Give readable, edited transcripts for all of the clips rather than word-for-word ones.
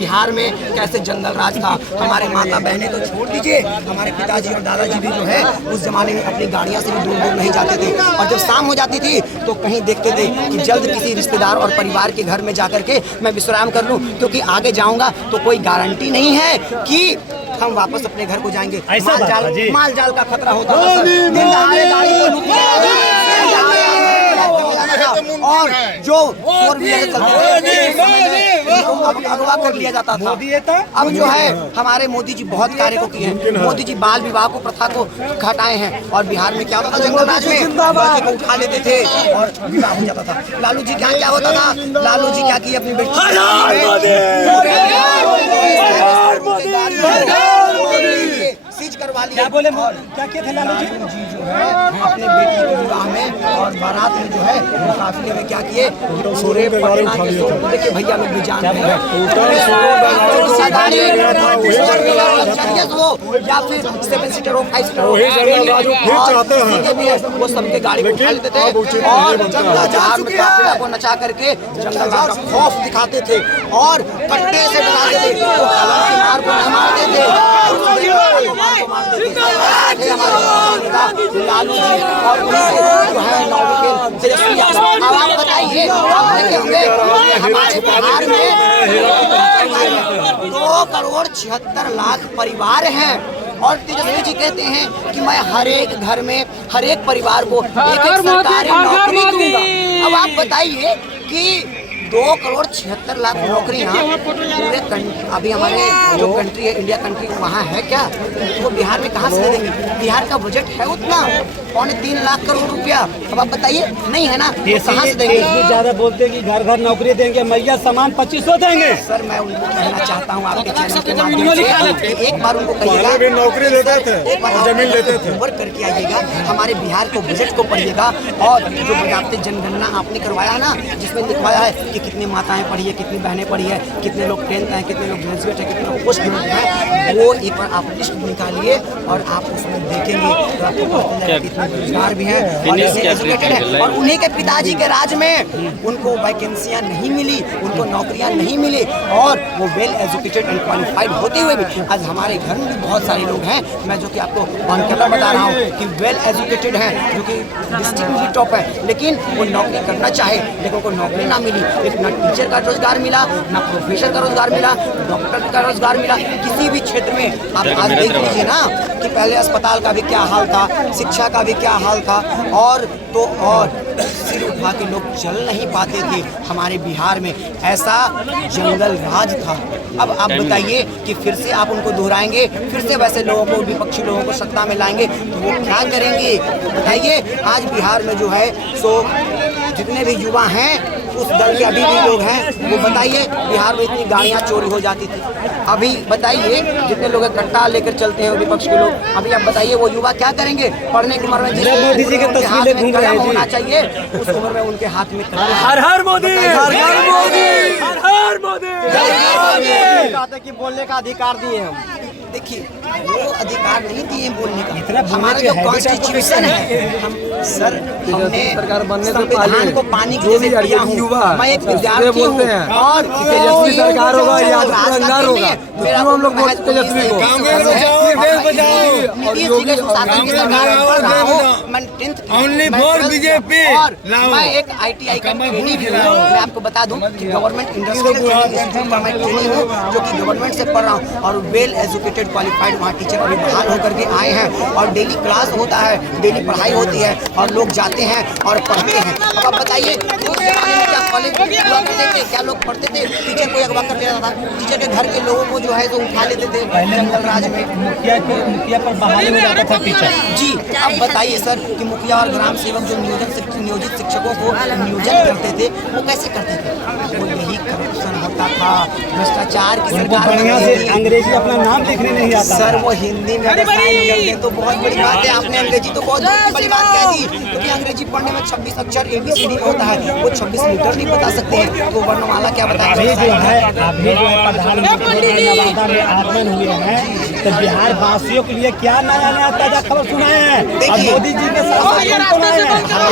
बिहार में कैसे जंगल राज था। हमारे माता बहनें तो छोड़ दीजिए, हमारे पिताजी और दादाजी भी जो है उस जमाने में अपनी गाड़ियाँ से भी दूर दूर नहीं जाते थे, और जब शाम हो जाती थी तो कहीं देखते थे कि जल्द किसी रिश्तेदार और परिवार के घर में जाकर के मैं विश्राम कर लूं, क्योंकि आगे जाऊंगा तो कोई गारंटी नहीं है कि हम वापस अपने घर को जाएंगे। माल जाल का खतरा होता था, दिन दहाड़े गाड़ी को लूट और जो फोर व्हीलर अगवा कर लिया जाता था। अब जो है हमारे मोदी जी बहुत कार्य को किए हैं। मोदी जी बाल विवाह को प्रथा को हटाए हैं, और बिहार में क्या होता था, जंगल राज में लड़की को उठा लेते थे और विवाह हो जाता था। लालू जी क्या होता था, लालू जी क्या किए अपनी बेटी सीज करवा लिया। क्या बोले, क्या किए थे लालू जी जो है अपने बेटी के विवाह में और बारात में जो है काफिले में क्या किए, सूर्य पटना के देखिए भैया लोग भी जानते हैं, या फिर 7 सीटर हो 5 सीटर वो सबके गाड़ी को उठा लेते थे और जंगल जहाज में काफिला को नचा करके जंगल राज का खौफ दिखाते थे और कट्टे से डराते थे, मार को मारते थे। लालू जी और जो है आप बताइए, आप देखे होंगे हमारे बिहार में 2,76,00,000 परिवार हैं, और तेजस्वी जी कहते हैं कि मैं हर एक घर में हर एक परिवार को एक सरकारी नौकरी दूंगा। अब आप बताइए कि 2,76,00,000 नौकरियाँ पूरे अभी हमारे जो कंट्री है इंडिया कंट्री वहाँ है क्या, तो बिहार में कहाँ से देंगे? बिहार का बजट है उतना 3.25 लाख करोड़ रुपया। अब आप बताइए, नहीं है ना, तो कहाँ से देंगे? ज्यादा बोलते हैं कि घर घर नौकरी देंगे, मैया सामान 2500 देंगे। सर मैं उनको कहना चाहता हूँ आपके चैनल के माध्यम से, एक बार उनको कहिएगा नौकरी लेते थे, एक बार जमीन लेते थे, वर्क करके आइएगा, हमारे बिहार को बजट को पढ़िएगा, और जो बजाते जनगणना आपने करवाया ना, जिसमें लिखवाया है कि कितनी माताएं पढ़ी है, कितनी बहनें पढ़ी है, कितने लोग 10th हैं, कितने लोग ग्रेजुएट हैं, कितने लोग पोस्ट ग्रेजुएट हैं, वो एक बार आप लिस्ट निकालिए और आप उसमें देखेंगे तो आपको पता चलेगा कितने बेरोजगार भी हैं और एजुकेटेड हैं, और उन्हीं के पिताजी के राज में उनको वैकेंसियां नहीं मिली, उनको नौकरियां नहीं मिली, और वो वेल एजुकेटेड एंड क्वालिफाइड होते हुए भी आज हमारे घर में भी बहुत सारे लोग हैं, मैं जो कि आपको ऑन कैमरा बता रहा हूँ कि वेल एजुकेटेड हैं, जो कि डिस्ट्रिक्ट में भी टॉप है, लेकिन वो नौकरी करना चाहे लेकिन उनको नौकरी ना मिली। एक ना टीचर का रोजगार मिला, ना प्रोफेसर का रोजगार मिला, डॉक्टर का रोजगार मिला, किसी भी क्षेत्र में आप आज देख लीजिए ना कि पहले अस्पताल का भी क्या हाल था, शिक्षा का भी क्या हाल था, और तो और सिर उठा के लोग चल नहीं पाते थे। हमारे बिहार में ऐसा जंगल राज था। अब आप बताइए कि फिर से आप उनको दोहराएंगे, फिर से वैसे लोगों को, विपक्षी लोगों को सत्ता में लाएंगे तो वो क्या करेंगे बताइए। आज बिहार में जो है सो जितने भी युवा हैं उस दल के अभी भी लोग हैं, वो बताइए बिहार में इतनी गाड़ियाँ चोरी हो जाती थी, अभी बताइए जितने लोग कट्टा लेकर चलते हैं विपक्ष के लोग, अभी आप बताइए वो युवा क्या करेंगे? पढ़ने की उम्र में मोदी जी के तस्वीरें घूम रहे हैं होना चाहिए, उस उम्र में उनके हाथ में हर हर मोदी, हर हर मोदी, हर हर मोदी, कहते कि बोलने का अधिकार दिए हम। देखिए वो अधिकार नहीं दिए बोलने का, हमारा जो कॉन्स्टिट्यूशन है, हम सर हमने संविधान को पानी की जैसे पिया हूँ, मैं एक विद्यार्थी हूँ, और तेजस्वी सरकार होगा या अंगार होगा, हम लोग तेजस्वी को और मैं एक ITI का ट्रेनी भी हूँ। मैं आपको बता दूं कि गवर्नमेंट इंडस्ट्रियल ट्रेनिंग मैं ट्रेनी हूँ, जो कि गवर्नमेंट से पढ़ रहा हूँ, और वेल एजुकेटेड क्वालिफाइड वहाँ टीचर अभी बहाल होकर के आए हैं, और डेली क्लास होता है, डेली पढ़ाई होती है, और लोग जाते हैं और पढ़ते हैं। अब आप बताइए उस जमाने में क्या कॉलेज हुआ करते थे, क्या लोग पढ़ते थे? टीचर को अगवा कर लिया था, टीचर के घर के लोगों को जो है तो उठा लेते थे जंगल राज में, मुखिया पर बहाली हो जाता था टीचर जी। अब बताइए सर कि मुखिया और ग्राम सेवक जो नियोजित शिक्षकों को नियोजन करते थे वो कैसे करते थे? वो यही करप्शन होता था, भ्रष्टाचार की सरकार। अंग्रेजी अपना नाम लिखने नहीं आता सर, वो हिंदी में अगर साइन कर दे तो बहुत बड़ी बात है। आपने अंग्रेजी तो बहुत बड़ी बात कह दी, क्योंकि अंग्रेजी पढ़ने में 26 अक्षर ABCD होता है, वो 26 मीटर नहीं बता सकते हैं, तो वर्णमाला क्या बताएंगे? अभी जो है प्रधानमंत्री नवादा में आगमन हुए हैं, तो बिहार वासियों के लिए क्या नया नया ताजा खबर सुनाए हैं? और मोदी जी के साथ ये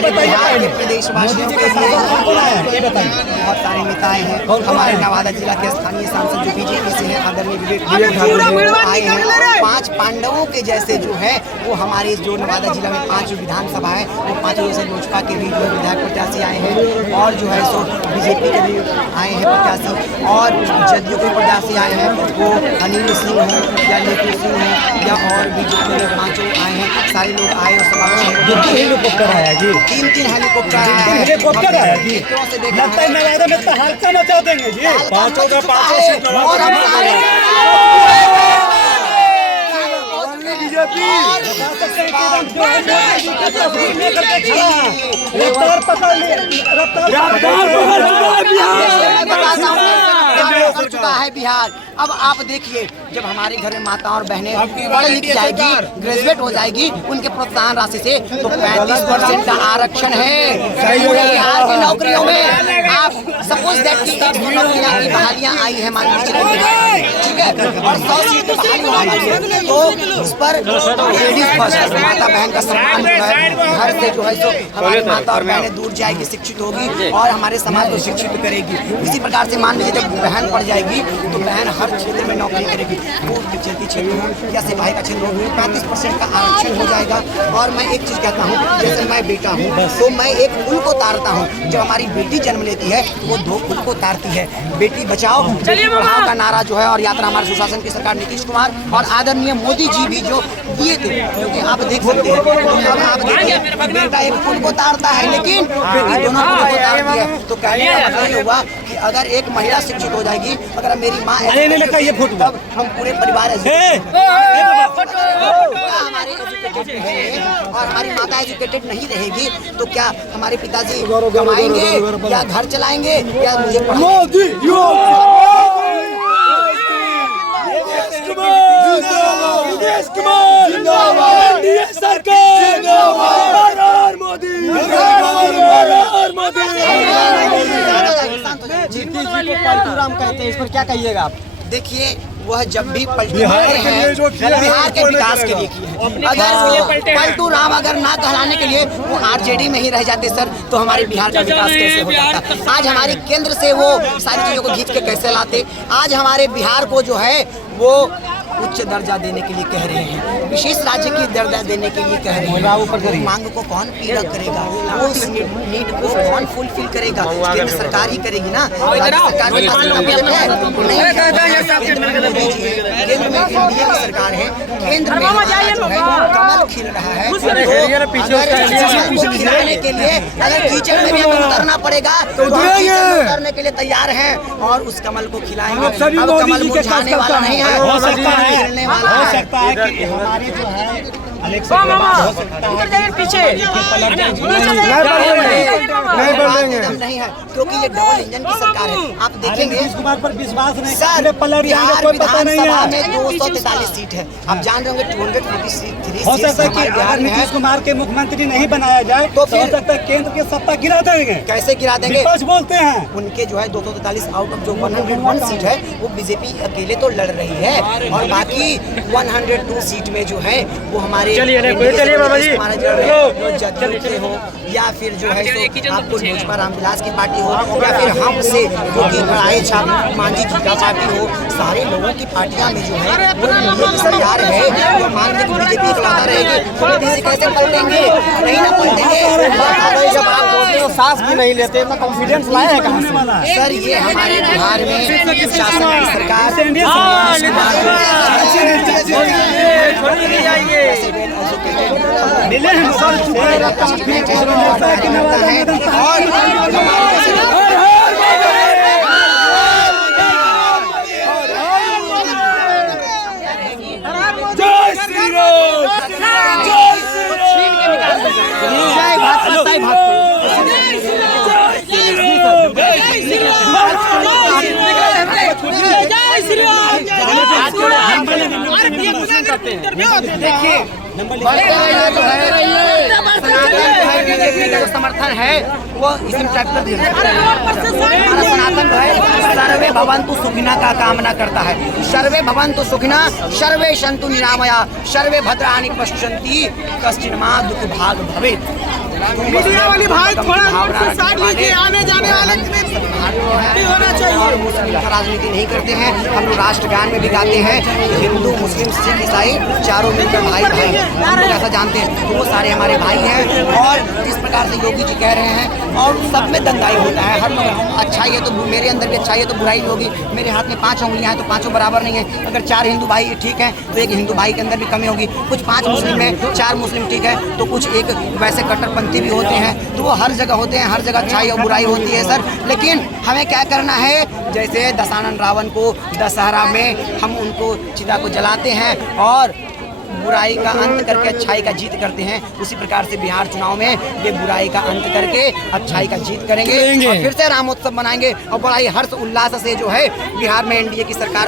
बताइए, प्रदेशवासियों के लिए बहुत सारे नेताएं हैं। हमारे नवादा जिला के स्थानीय सांसद जो बीजेपी से हैं, आदरणीय विवेक ठाकुर आए हैं। 5 पांडवों के जैसे जो है वो हमारे जो नवादा जिला में 5 विधानसभा है, वो 5 जैसे लोजपा के भी जो है विधायक प्रत्याशी आए हैं, और जो है सो बीजेपी के भी आए हैं प्रत्याशी, और जदयू के प्रत्याशी आए हैं, वो अनिल सिंह हो या नीतू सिंह हो या और भी जितने लोग 5 आए हैं, सारे लोग आए और सभा हेलीकॉप्टर आया जी, 3 हेलीकॉप्टर हेलीकॉप्टर आया जी। लगता है नवादा में तो हल्का मचा देंगे जी, 5 का 5 सीट और हम सारे हो चुका है बिहार। अब आप देखिए, जब हमारे घर में माता और बहनें पढ़ लिख जाएगी, ग्रेजुएट हो जाएगी, उनके प्रोत्साहन राशि से तो 35% का आरक्षण है पूरे बिहार की नौकरियों में। आप सपोज दैट की नौकरियां की बहालियां आई है, मान लीजिए, ठीक है, और 100 सीट बहाली है, तो उस पर लेडीज फर्स्ट, माता बहन का सम्मान जो है घर से जो है सो हमारी माता और बहनें दूर जाएगी, शिक्षित होगी और हमारे समाज को शिक्षित करेगी। इसी प्रकार से मान लीजिए जब बहन पढ़ जाएगी तो बहन हर क्षेत्र में नौकरी करेगी, वो पंचायती क्षेत्र हो या सिपाही का क्षेत्र हो, 35% का आरक्षण हो जाएगा। और मैं एक चीज़ कहता हूँ, जैसे मैं बेटा हूँ तो मैं एक फूल को तारता हूँ। जब हमारी बेटी जन्म लेती है वो 2 फूल को तारती है, बेटी बचाओ बेटी पढ़ाओ का नारा जो है, और यात्रा हमारे सुशासन की सरकार नीतीश कुमार और आदरणीय मोदी जी भी जो दिए थे, क्योंकि आप देख सकते हैं, अब आप देखिए बेटा एक फूल को तारता है लेकिन बेटी दोनों फूल को तारती है। तो कहने का मतलब ये हुआ कि अगर एक महिला शिक्षित हो जाएगी, अगर मेरी माँ तब हम पूरे परिवार हमारे और हमारी माता एजुकेटेड नहीं रहेगी तो क्या हमारे पिताजी कमाएंगे या घर चलाएंगे या मुझे पलटू राम कहते हैं, इस पर क्या कहिएगा आप? देखिए, वह जब भी पलटू मारे हैं बिहार के विकास के लिए किए। अगर पलटू राम अगर ना कहलाने के लिए वो आरजेडी में ही रह जाते सर, तो हमारे बिहार का विकास कैसे हो जाता? आज हमारे केंद्र से वो सारी चीज़ों को खींच के कैसे लाते? आज हमारे बिहार को जो है वो उच्च दर्जा देने के लिए कह रहे हैं, विशेष राज्य की दर्जा देने के लिए कह रहे हैं। मांग को कौन पूरा करेगा? वो उस नीड को कौन फुलफिल करेगा? केंद्र सरकार ही करेगी ना, राज्य सरकार के पास इतना बजट है नहीं। केंद्र में एनडीए की सरकार है, केंद्र में जो है कमल खिल रहा है, तो खिलाने के लिए अगर कीचड़ में भी उतरना पड़ेगा तो उतरने के लिए तैयार हैं और उस कमल को खिलाएंगे। अब कमल मुरझाने वाला नहीं है, हो सकता है कि हमारे जो है इलेक्शन के बाद हो सकता है पीछे नहीं है, क्योंकि ये डबल इंजन की सरकार है। आप देखेंगे नीतीश कुमार पर विश्वास नहीं सर, पलट बिहार कोई पता नहीं विधानसभा है। में 243 सीट है, आप जान रहे होंगे 243 हो सकता है कि अगर नीतीश कुमार के मुख्यमंत्री नहीं बनाया जाए तो हो सकता है केंद्र की सत्ता गिरा देंगे। कैसे गिरा देंगे? विपक्ष बोलते हैं उनके जो है 243 आउट ऑफ जो 101 सीट है वो बीजेपी अकेले तो लड़ रही है, और बाकी 102 सीट में जो है वो हमारे जदयू हो या फिर जो है सो आपको लोजपा रामविलास की पार्टी हो या फिर हमसे जो कि बड़ाई छाप मांझी जी का पार्टी हो, सारे लोगों की पार्टियां में जो है वो एनडीए की सरकार है। वो मान ली बीजेपी खिलाता रहेगी तो बीजेपी कैसे पलटेंगे? नहीं ना पलटेंगे। जब आप बोलते हो सांस भी नहीं लेते, इतना कॉन्फिडेंस लाया है कहाँ से? सर, ये हमारे बिहार में शासन की सरकार मिले हैं सर, जय श्री राम, जय भाजपा, जय जय श्री राम। मुस्लिम करते हैं। देखिए जो है बीजेपी का जो समर्थन है वो इसमें ट्रैक्टर दिया हमारा सनातन जो है सर्वे भवन्तु सुखिना का कामना करता है। सर्वे भवन्तु सुखिना सर्वे सन्तु निरामया सर्वे भद्राणि पश्यन्ति कश्चित् मा दुःख भाग भवेत्। मीडिया वाली भाई थोड़ा साइड लीजिए, आने जाने वाले होना चाहिए। और मुस्लिम राजनीति नहीं करते हैं। हम लोग राष्ट्रगान में भी गाते हैं हिंदू मुस्लिम सिख ईसाई चारों मिलकर भाई भाई, हम लोग ऐसा जानते हैं। तो वो सारे हमारे भाई हैं और जिस प्रकार से योगी जी कह रहे हैं और सब में दंगाई होता है। हर अच्छाई है तो मेरे अंदर भी अच्छाई है तो बुराई होगी। मेरे हाथ में 5 उंगलियां हैं तो पांचों बराबर नहीं है। अगर 4 हिंदू भाई ठीक है तो एक हिंदू भाई के अंदर भी कमी होगी। कुछ 5 मुस्लिम में 4 मुस्लिम ठीक है तो कुछ एक वैसे कट्टरपंथी भी होते हैं। तो वो हर जगह होते हैं, हर जगह अच्छाई और बुराई होती है सर। लेकिन हमें क्या करना है, जैसे दशानन रावण को दशहरा में हम उनको चिता को जलाते हैं और बुराई का अंत करके अच्छाई का जीत करते हैं, उसी प्रकार से बिहार चुनाव में ये बुराई का अंत करके अच्छाई का जीत करेंगे और फिर से रामोत्सव मनाएंगे और बड़ा ही हर्ष उल्लास से जो है बिहार में एनडीए की सरकार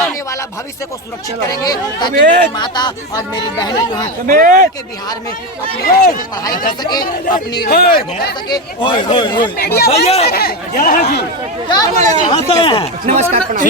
आने वाला भविष्य को सुरक्षित करेंगे ताकि मेरी माता और मेरी बहनें जो हैं के बिहार में अपनी अच्छे से पढ़ाई कर सके, अपनी रोजगार को कर सके। नमस्कार प्रणाम।